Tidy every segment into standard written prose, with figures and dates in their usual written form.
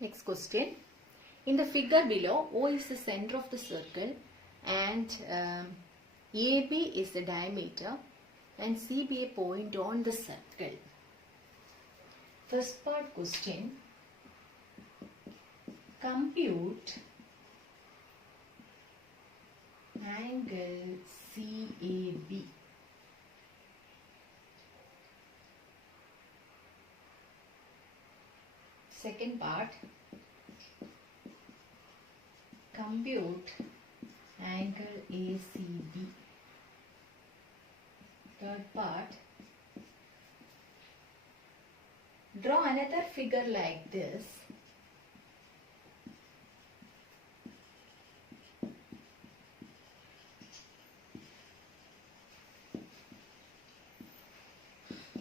Next question. In the figure below, O is the center of the circle and AB is the diameter and CB a point on the circle. First part question. Compute angle CAB. Second part, compute angle ACB. Third part, draw another figure like this.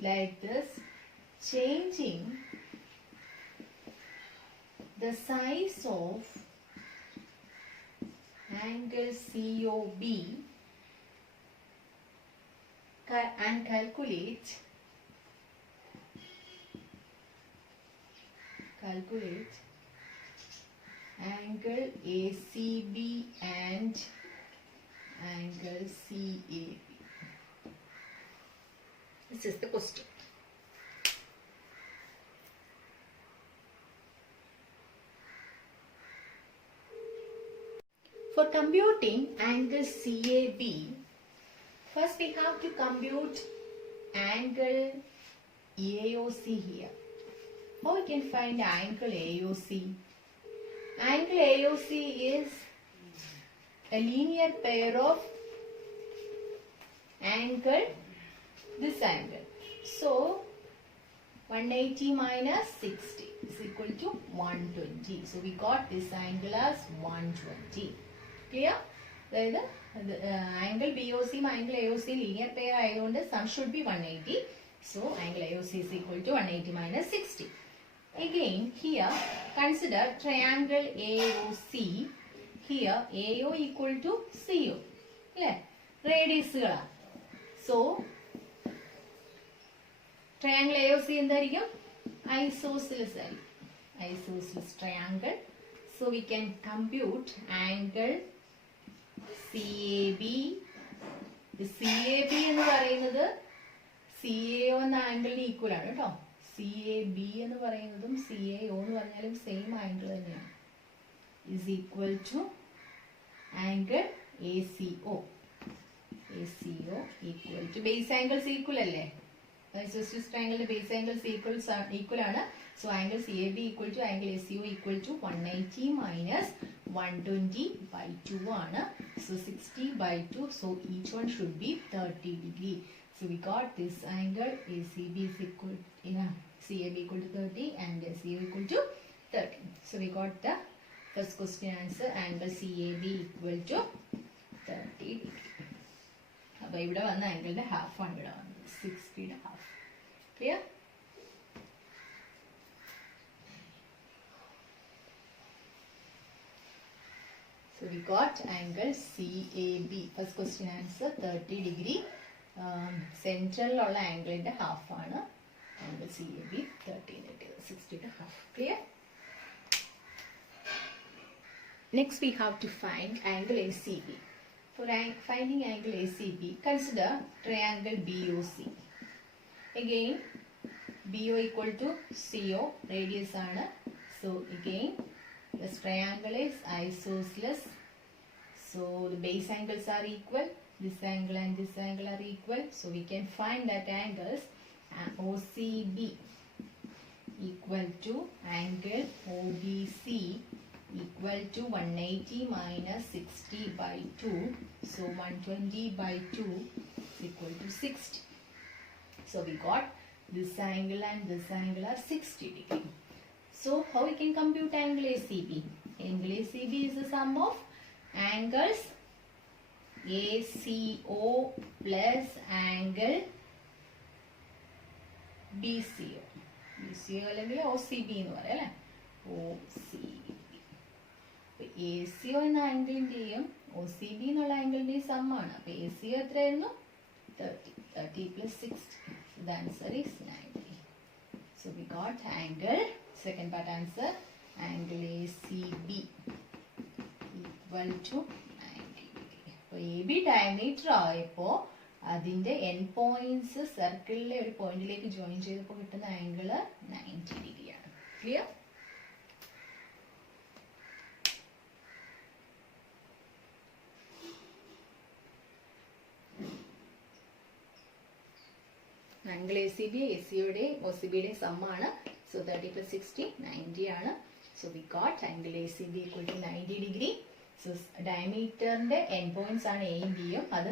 Like this, changing the size of angle COB and calculate angle ACB and angle CAB. This is the question. For computing angle CAB, first we have to compute angle AOC here. How we can find angle AOC? Angle AOC is a linear pair of angle, this angle. So 180 minus 60 is equal to 120. So we got this angle as 120. Clear? The angle BOC and angle AOC linear pair ayonde sum should be 180. So angle AOC is equal to 180 minus 60. Again here consider triangle AOC. Here AO equal to CO. Yeah. Radius. So triangle AOC endarikkum isosceles triangle. So we can compute angle CAB. The CAB എന്ന് പറയുന്നത് CAO എന്ന ആംഗിളിന് ഈക്വൽ ആണ് കേട്ടോ. CAB എന്ന് പറയുന്നതും CAO എന്ന് പറഞ്ഞാലും സെയിം ആംഗിൾ തന്നെയാണ്. Is equal to angle ACO. ACO equal to base angles equal അല്ലേ? Isosceles triangle base angles equal ആണ്. So angle CAB equal to angle ACO equal to 180 minus 120 by 2 ആണ്. So 60 by 2. So each one should be 30 degree. So we got this angle ACB is equal CAB equal to 30 and ACO equal to 30. So we got the first question answer, angle CAB equal to 30 degree. അപ്പോൾ ഇവിടെ വന്ന ആംഗിളിന്റെ ഹാഫ് ആണ് ഇവിടെ വന്നത് 60യുടെ half. Clear? So we got angle CAB. First question answer 30 degree. Central ഉള്ള ആംഗിളിന്റെ ഹാഫ് ആണ് angle CAB 30 കിട്ടിയത് 60യുടെ half. Clear? Next we have to find angle ACB. For finding angle ACB, consider triangle BOC. Again, BO equal to CO, radius ആണ്. So again, this triangle is isosceles. So the base angles are equal. This angle and this angle are equal. So we can find that angles OCB equal to angle OBC equal to 180 minus 60 by 2. So 120 by 2 is equal to 60. So we got this angle and this angle are 60 degree. So how we can compute angle ACB? Angle ACB is the sum of angles ACO plus angle BCO. BCO അല്ലെങ്കിൽ OCB എന്ന് പറയാം അല്ലേ? OCB. ACO എന്ന ആംഗിളിന്റെയും OCB എന്നുള്ള ആംഗിളിന്റെയും സം ആണ്. അപ്പൊ ACO എത്രയായിരുന്നു? 30. 30 plus 60. The answer is 90. So we got angle, second part answer, angle A C B equal to 90 degree. അപ്പോൾ എ ബി ഡയമീറ്റർ ആയപ്പോൾ അതിന്റെ എൻ പോയിന്റ്സ് സർക്കിളിലെ ഒരു പോയിന്റിലേക്ക് ജോയിൻ ചെയ്തപ്പോൾ കിട്ടുന്ന ആംഗിള് 90 ഡിഗ്രിയാണ്. Clear? Angle A C B A സിയുടെ ഒ സി ബിയുടെ സമ്മാണ്. സോ 30 + 60 90 ആണ്. So we got angle A C B equal to 90 ഡിഗ്രി. സോ ഡയമീറ്ററിന്റെ എൻ പോയിന്റ്സ് ആണ് എയും ബിയും. അത്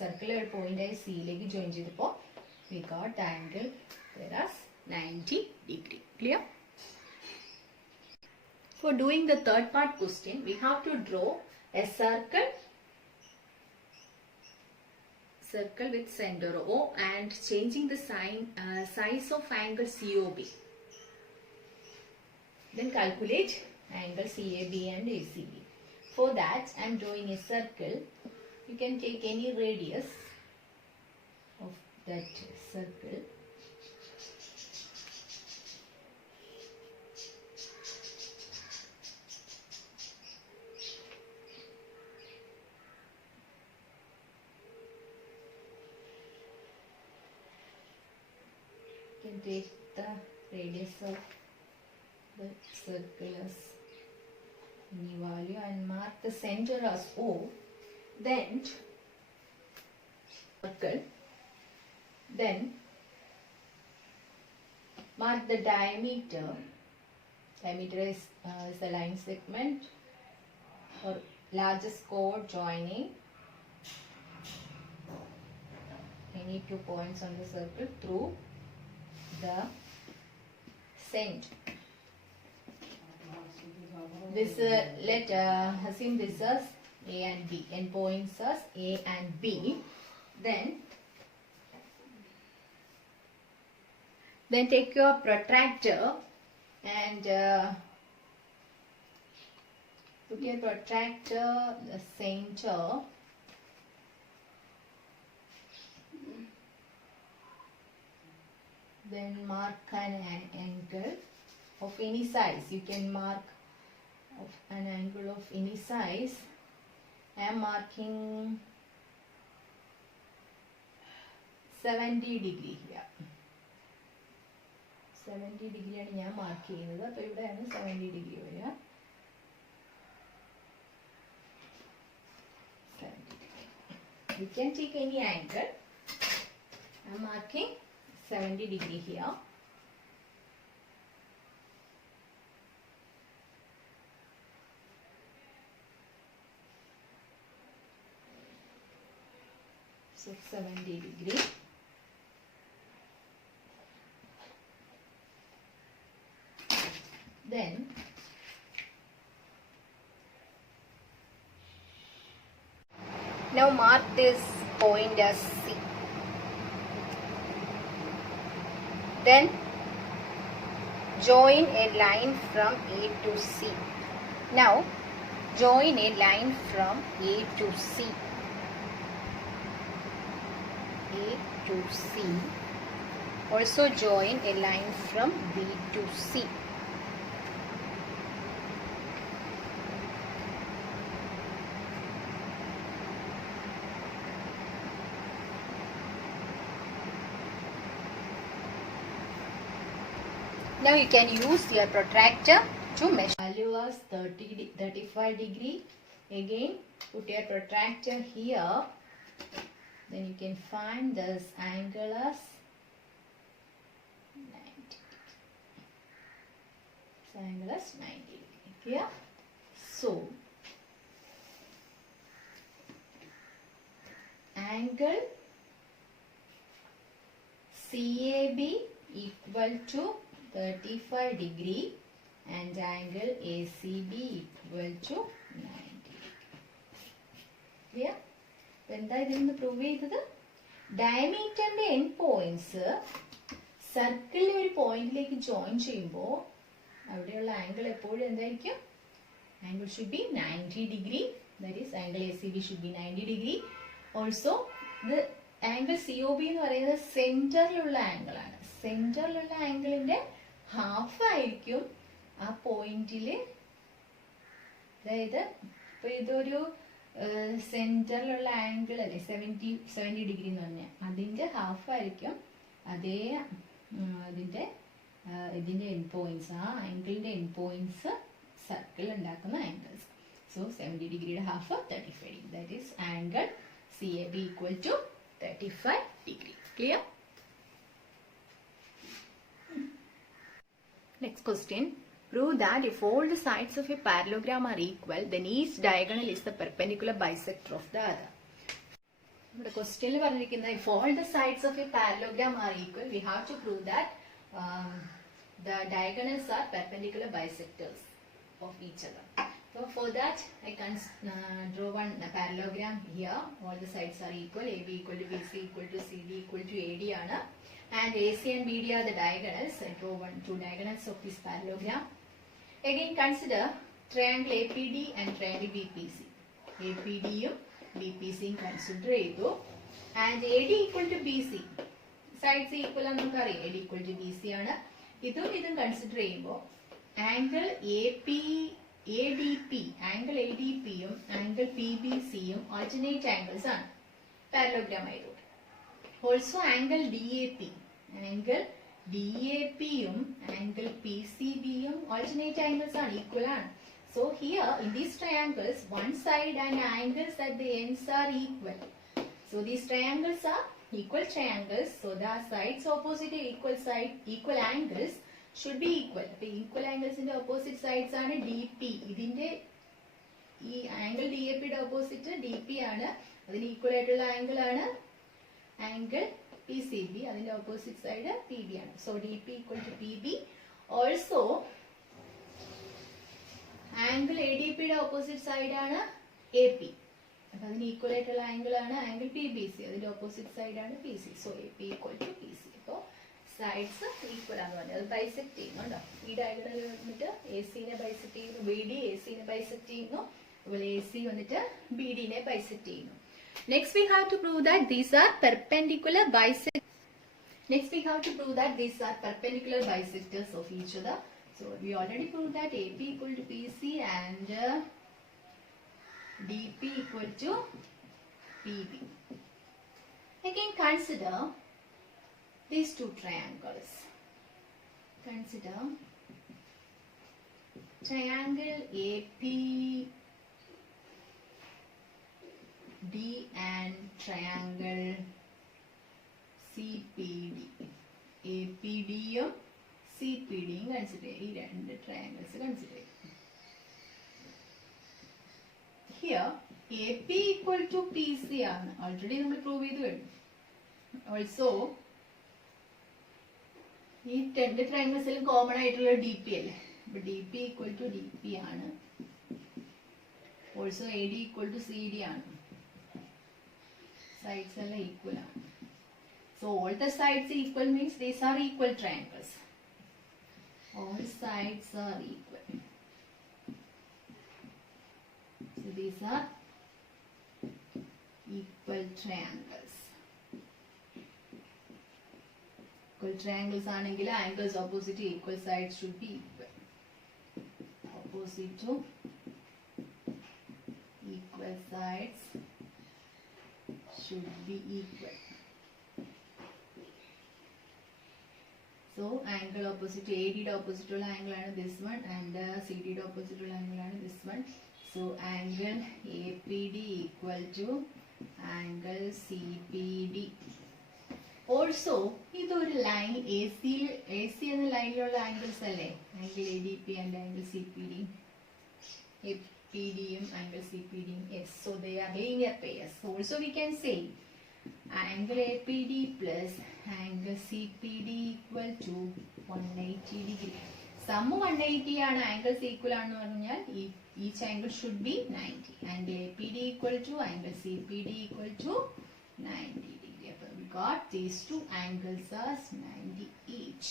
സർക്കിളിലെ ഒരു പോയിന്റായി സിയിലേക്ക് ജോയിൻ ചെയ്തപ്പോൾ V got angle 90 degree. Clear? For doing the third part question, we have to draw a circle with center O and changing the size of angle COB. Then calculate angle CAB and ACB. For that, I am drawing a circle. You can take any radius of that circle. You can take the radius of the circle as any value and mark the center as O. Then circle. Then mark the diameter. Diameter is the line segment or largest chord joining any 2 points on the circle through the center. This let assume this as A and B. End points as A and B. Then take your protractor and put your protractor the center. Then mark an angle of any size. You can mark of an angle of any size. I am marking 70 degree here. 70 degree ആണ് ഞാൻ മാർക്ക് ചെയ്യുന്നത്. അപ്പോൾ ഇവിടെയാണ് 70 ഡിഗ്രി വരിക. 70 degree. You can take any angle. I am marking 70 degree here. So 70 degree. Then now mark this point as C. Then join a line from A to C. Now join a line from A to C. A to C. Also join a line from B to C. Now you can use your protractor to measure. Value was 35 degree. Again put your protractor here. Then you can find this angle as 90. This angle is 90 degree. Clear? So angle CAB equal to 35 degree and angle ACB equal to 90 degree. Clear? എന്താ ഇതിൽ നിന്ന് പ്രൂവ് ചെയ്തത്? ഡയമീറ്ററിന്റെ end points സർക്കിളിലെ ഒരു പോയിന്റിലേക്ക് ജോയിൻ ചെയ്യുമ്പോൾ അവിടെയുള്ള ആംഗിൾ എപ്പോഴും എന്തായിരിക്കും? Angle should be 90 degree. That is angle ACB should be 90 degree. Also ഇത് ആംഗിൾ COB എന്ന് പറയുന്നത് സെന്ററിലുള്ള ആംഗിൾ ആണ്. സെന്ററിലുള്ള ആംഗിളിന്റെ ഹാഫ് ആയിരിക്കും ആ പോയിന്റില്, അതായത് ഇപ്പൊ ഇതൊരു സെന്ററിലുള്ള ആംഗിൾ അല്ലേ 70 ഡിഗ്രി എന്ന് പറഞ്ഞാൽ, അതിന്റെ ഹാഫ് ആയിരിക്കും അതേ ഇതിന്റെ എൻഡ് പോയിന്റ്സ്, ആ ആംഗിളിന്റെ എൻഡ് പോയിന്റ്സ് സർക്കിൾ ഉണ്ടാക്കുന്ന ആംഗിൾസ്. സോ 70 ഡിഗ്രിയുടെ ഹാഫ് 35 ഡിഗ്രി, that is angle CAB equal to 35 ഡിഗ്രി. Clear? Next question. Prove that if all the sides of a parallelogram are equal, then each diagonal is the perpendicular bisector of the other. നമ്മുടെ ക്വസ്റ്റ്യനിൽ പറഞ്ഞിരിക്കുന്നത് if all the sides of a parallelogram are equal, we have to prove that the diagonals are perpendicular bisectors of each other. So for that, I can draw one parallelogram here. All the sides are equal. AB equal to BC equal to CD equal to AD ആണ്. And AC and BD are the diagonals. I draw two diagonals of this parallelogram. Again, consider triangle APD and triangle BPC. APD യും BPC യും consider ചെയ്തു. And AD equal to BC. Sides equal ആണെന്ന് നമുക്കറിയാം. AD equal to BC ആണ്. ഇതും കൺസിഡർ ചെയ്യുമ്പോൾ angle ADP, angle ADP യും angle PBC യും ഓൾട്ടർനേറ്റ് ആംഗിൾസ് ആണ് പാരലോഗ്രാം ആയതുകൊണ്ട്. ഓൾസോ ആംഗിൾ DAP യും ആംഗിൾ PCB യും ഓൾട്ടർനേറ്റ് ആംഗിൾസ് ആണ്, ഈക്വൽ ആണ്. So here in these triangles, one side and angles at the ends are equal. So these triangles are equal triangles. So the sides opposite equal angles should be equal. The equal angles in the opposite sides are DP. ഇതിന്റെ ഈ angle DAP യുടെ opposite DP ആണ്, അതിന് ഈക്വൽ ആയിട്ടുള്ള ആംഗിൾ ആണ് angle PCB, അതിന്റെ opposite side PB ആണ്. So DP equal to PB. Also angle ADP യുടെ ഓപ്പോസിറ്റ് സൈഡ് ആണ് AP, അപ്പൊ അതിന് ഈക്വൽ ആയിട്ടുള്ള ആംഗിൾ ആണ് ആംഗിൾ PBC, അതിന്റെ ഓപ്പോസിറ്റ് സൈഡ് ആണ് PC. So AP equal to PC. അപ്പോൾ സൈഡ്സ് ഈക്വൽ ആണെന്ന് പറഞ്ഞാൽ അത് ബൈസെക്ട് ചെയ്യുന്നുണ്ടോ? ഈ ഡയഗണൽ വന്നിട്ട് AC നെ ബൈസെക്ട് ചെയ്യുന്നു, BD AC നെ ബൈസെക്ട് ചെയ്യുന്നു, അതുപോലെ AC വന്നിട്ട് BD നെ ബൈസെക്ട് ചെയ്യുന്നു. Next we have to prove that these are perpendicular bisectors of each other. So we already proved that AP equal to PC and DP equal to PB. Again, consider these two triangles. Consider triangle APD and triangle CPD. APD യും CPD യും കൺസിഡർ ചെയ്യും. ഈ രണ്ട് triangles consider ചെയ്യും. Here AP equal to PC ആണ്, ഓൾറെഡി നമ്മൾ പ്രൂവ് ചെയ്ത് കഴിഞ്ഞു. ഓൾസോ ഈ രണ്ട് ട്രയാങ്കിൾസിലും കോമൺ ആയിട്ടുള്ള DP അല്ലേ, അപ്പൊ DP equal to DP ആണ്. Also AD equal to CD ആണ്. സൈഡ്സ് എല്ലാം ഈക്വൽ ആണ്. So all the sides equal means these are equal triangles. All sides are equal. So these are equal triangles. Equal triangles ആണെങ്കിൽ angles opposite to equal sides should be equal. Opposite to equal sides should be equal. So angle opposite to AD യുടെ opposite ഉള്ള angle ആണ് this one and CD യുടെ opposite ഉള്ള angle ആണ് this one. So angle APD equal to angle CPD. Also ഇതൊരു line AC എന്ന ലൈനിലുള്ള ആംഗിൾസ് അല്ലേ, angle ADP and angle CPD. APD യും angle CPD യും, yes, so they are linear pairs. So also we can say angle APD plus angle CPD equal to 180 degree. Sum 180 ആണ്, angles equal ആണെന്ന് പറഞ്ഞാൽ each angle should be 90. Angle APD equal to angle CPD equal to 90 degree. So we got these two angles as 90 each.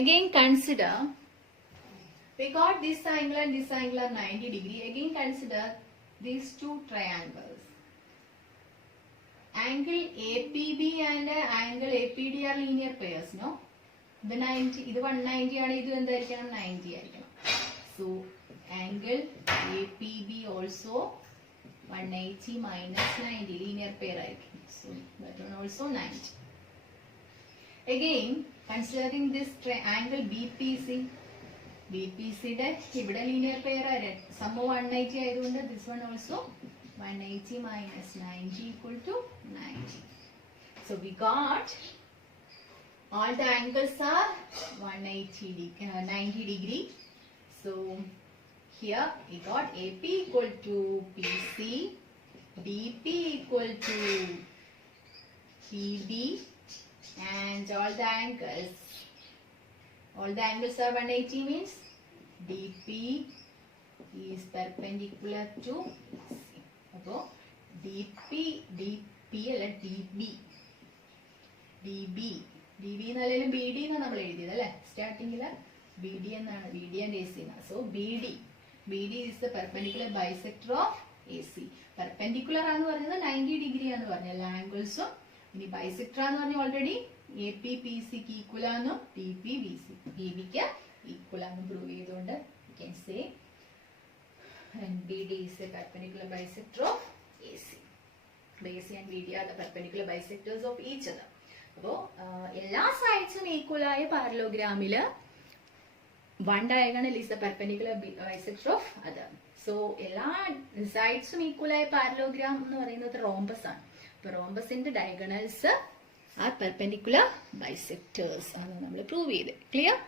Again consider, we got this angle and this angle are 90 degree. Again consider these two triangles. angle APB and angle APD are linear pairs, no? ഇത് 90, ഇത് 190 ആണ്, ഇത് എന്തായിരിക്കണം 90 ആയിരിക്കണം. So angle APB also 180 minus 90 linear pair ആയിരിക്കും. So that one also 90. Again considering this angle BPC, BPC യുടെ ഇവിടെ linear pair ആണ്, sum 180 ആയതുകൊണ്ട് this one also 180 minus 90 equal to 90. So we got all the angles are 90 degree. So here we got AP equal to PC, BP equal to PB, and all the angles are 180 means DP is perpendicular to C. So DP അല്ല DB എന്നല്ലേലും BD എന്നാണ് നമ്മൾ എഴുതിയത് അല്ലേ, സ്റ്റാർട്ടിങ്ങില് BD എന്നാണ്, BD and AC എന്നാണ്. So BD is the perpendicular bisector of AC. Perpendicular ആണെന്ന് പറഞ്ഞത് 90 ഡിഗ്രി ആണെന്ന് പറഞ്ഞ എല്ലാ ആംഗിൾസും. ഇനി ബൈസെക്ടർ ആണെന്ന് പറഞ്ഞ ഓൾറെഡി AP PCക്ക് ഈക്വൽ ആണെന്നും DP BBക്ക് ഈക്വൽ ആണെന്നും പ്രൂവ് ചെയ്തുകൊണ്ട് you can say and BD is the perpendicular bisector of AC. AC and BD are the perpendicular bisectors of each other. അപ്പോൾ എല്ലാ സൈഡ്സും ഈക്വൽ ആയ പാരലോഗ്രാമില് one diagonal is the perpendicular bisector of other. So എല്ലാ സൈഡ്സും ഈക്വൽ ആയ പാരലോഗ്രാം എന്ന് പറയുന്നത് റോംബസ് ആണ്. അപ്പൊ റോംബസിന്റെ ഡയഗണൽസ് ആർ പെർപെൻഡിക്കുലർ ബൈസെക്ടേഴ്സ് ആണ് നമ്മൾ പ്രൂവ് ചെയ്ത്. ക്ലിയർ?